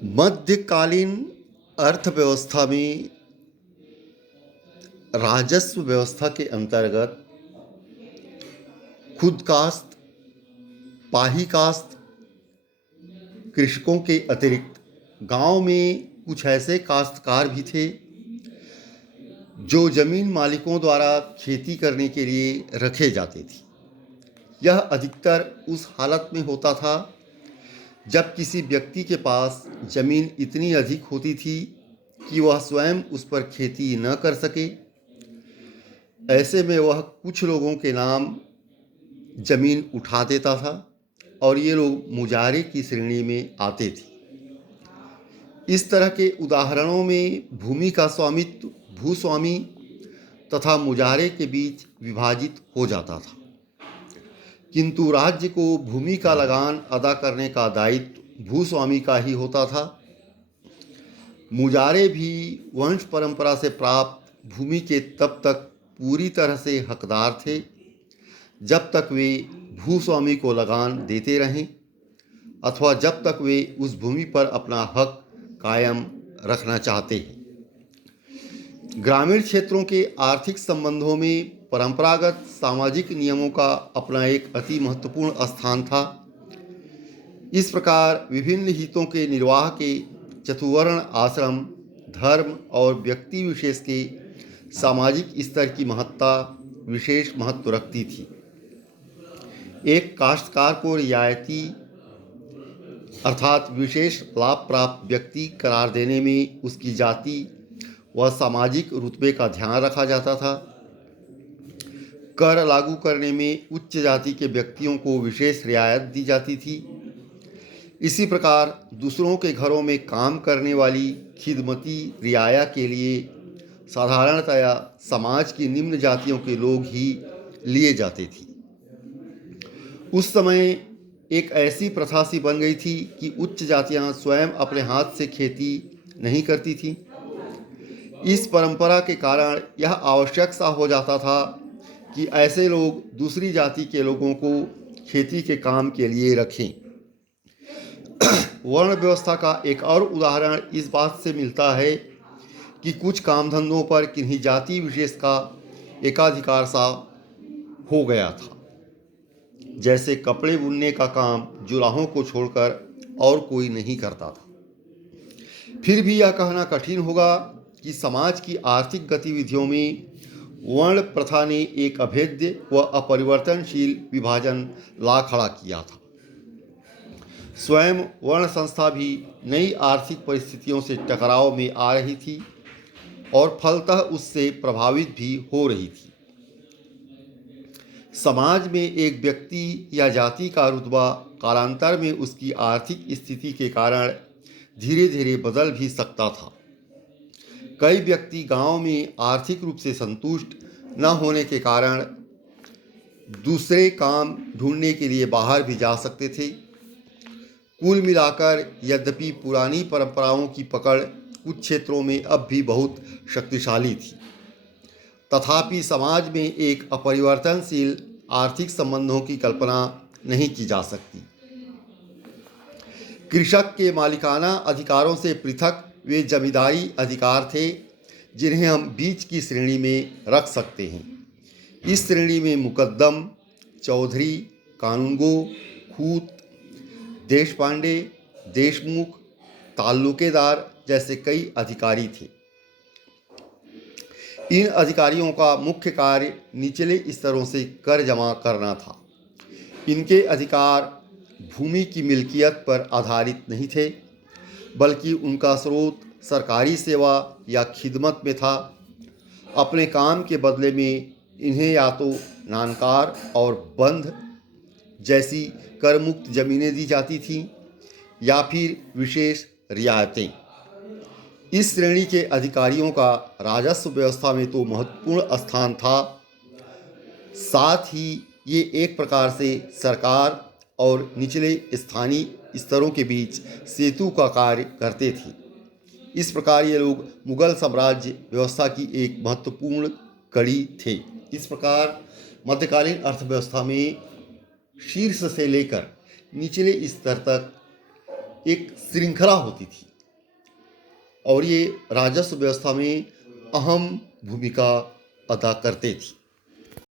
मध्यकालीन अर्थव्यवस्था में राजस्व व्यवस्था के अंतर्गत खुद काश्त, पाही काश्त कृषकों के अतिरिक्त गांव में कुछ ऐसे काश्तकार भी थे जो जमीन मालिकों द्वारा खेती करने के लिए रखे जाते थे। यह अधिकतर उस हालत में होता था जब किसी व्यक्ति के पास जमीन इतनी अधिक होती थी कि वह स्वयं उस पर खेती न कर सके। ऐसे में वह कुछ लोगों के नाम जमीन उठा देता था और ये लोग मुजारे की श्रेणी में आते थे। इस तरह के उदाहरणों में भूमि का स्वामित्व भूस्वामी तथा मुजारे के बीच विभाजित हो जाता था, किंतु राज्य को भूमि का लगान अदा करने का दायित्व भूस्वामी का ही होता था। मुजारे भी वंश परंपरा से प्राप्त भूमि के तब तक पूरी तरह से हकदार थे जब तक वे भूस्वामी को लगान देते रहें अथवा जब तक वे उस भूमि पर अपना हक कायम रखना चाहते हैं। ग्रामीण क्षेत्रों के आर्थिक संबंधों में परंपरागत सामाजिक नियमों का अपना एक अति महत्वपूर्ण स्थान था। इस प्रकार विभिन्न हितों के निर्वाह के चतुवर्ण आश्रम, धर्म और व्यक्ति विशेष के सामाजिक स्तर की महत्ता विशेष महत्व रखती थी। एक काश्तकार को रियायती अर्थात विशेष लाभ प्राप्त व्यक्ति करार देने में उसकी जाति व सामाजिक रुतबे का ध्यान रखा जाता था। कर लागू करने में उच्च जाति के व्यक्तियों को विशेष रियायत दी जाती थी। इसी प्रकार दूसरों के घरों में काम करने वाली खिदमती रियाया के लिए साधारणतया समाज की निम्न जातियों के लोग ही लिए जाते थे। उस समय एक ऐसी प्रथा सी बन गई थी कि उच्च जातियां स्वयं अपने हाथ से खेती नहीं करती थीं। इस परंपरा के कारण यह आवश्यक सा हो जाता था कि ऐसे लोग दूसरी जाति के लोगों को खेती के काम के लिए रखें। वर्ण व्यवस्था का एक और उदाहरण इस बात से मिलता है कि कुछ काम धंधों पर किन्हीं जाति विशेष का एकाधिकार सा हो गया था। जैसे कपड़े बुनने का काम जुलाहों को छोड़कर और कोई नहीं करता था। फिर भी यह कहना कठिन होगा कि समाज की आर्थिक गतिविधियों में वर्ण प्रथा ने एक अभेद्य व अपरिवर्तनशील विभाजन ला खड़ा किया था। स्वयं वर्ण संस्था भी नई आर्थिक परिस्थितियों से टकराव में आ रही थी और फलतः उससे प्रभावित भी हो रही थी। समाज में एक व्यक्ति या जाति का रुतबा कालांतर में उसकी आर्थिक स्थिति के कारण धीरे धीरे बदल भी सकता था। कई व्यक्ति गांव में आर्थिक रूप से संतुष्ट न होने के कारण दूसरे काम ढूंढने के लिए बाहर भी जा सकते थे। कुल मिलाकर यद्यपि पुरानी परंपराओं की पकड़ कुछ क्षेत्रों में अब भी बहुत शक्तिशाली थी, तथापि समाज में एक अपरिवर्तनशील आर्थिक संबंधों की कल्पना नहीं की जा सकती। कृषक के मालिकाना अधिकारों से पृथक वे जमींदारी अधिकार थे जिन्हें हम बीच की श्रेणी में रख सकते हैं। इस श्रेणी में मुकद्दम, चौधरी, कानूनगो, खूत, देशपांडे, देशमुख, ताल्लुकेदार जैसे कई अधिकारी थे। इन अधिकारियों का मुख्य कार्य निचले स्तरों से कर जमा करना था। इनके अधिकार भूमि की मिल्कियत पर आधारित नहीं थे, बल्कि उनका स्रोत सरकारी सेवा या खिदमत में था। अपने काम के बदले में इन्हें या तो नानकार और बंध जैसी करमुक्त जमीनें दी जाती थीं या फिर विशेष रियायतें। इस श्रेणी के अधिकारियों का राजस्व व्यवस्था में तो महत्वपूर्ण स्थान था, साथ ही ये एक प्रकार से सरकार और निचले स्थानीय स्तरों के बीच सेतु का कार्य करते थे। इस प्रकार ये लोग मुगल साम्राज्य व्यवस्था की एक महत्वपूर्ण कड़ी थे। इस प्रकार मध्यकालीन अर्थव्यवस्था में शीर्ष से लेकर निचले स्तर तक एक श्रृंखला होती थी और ये राजस्व व्यवस्था में अहम भूमिका अदा करते थे।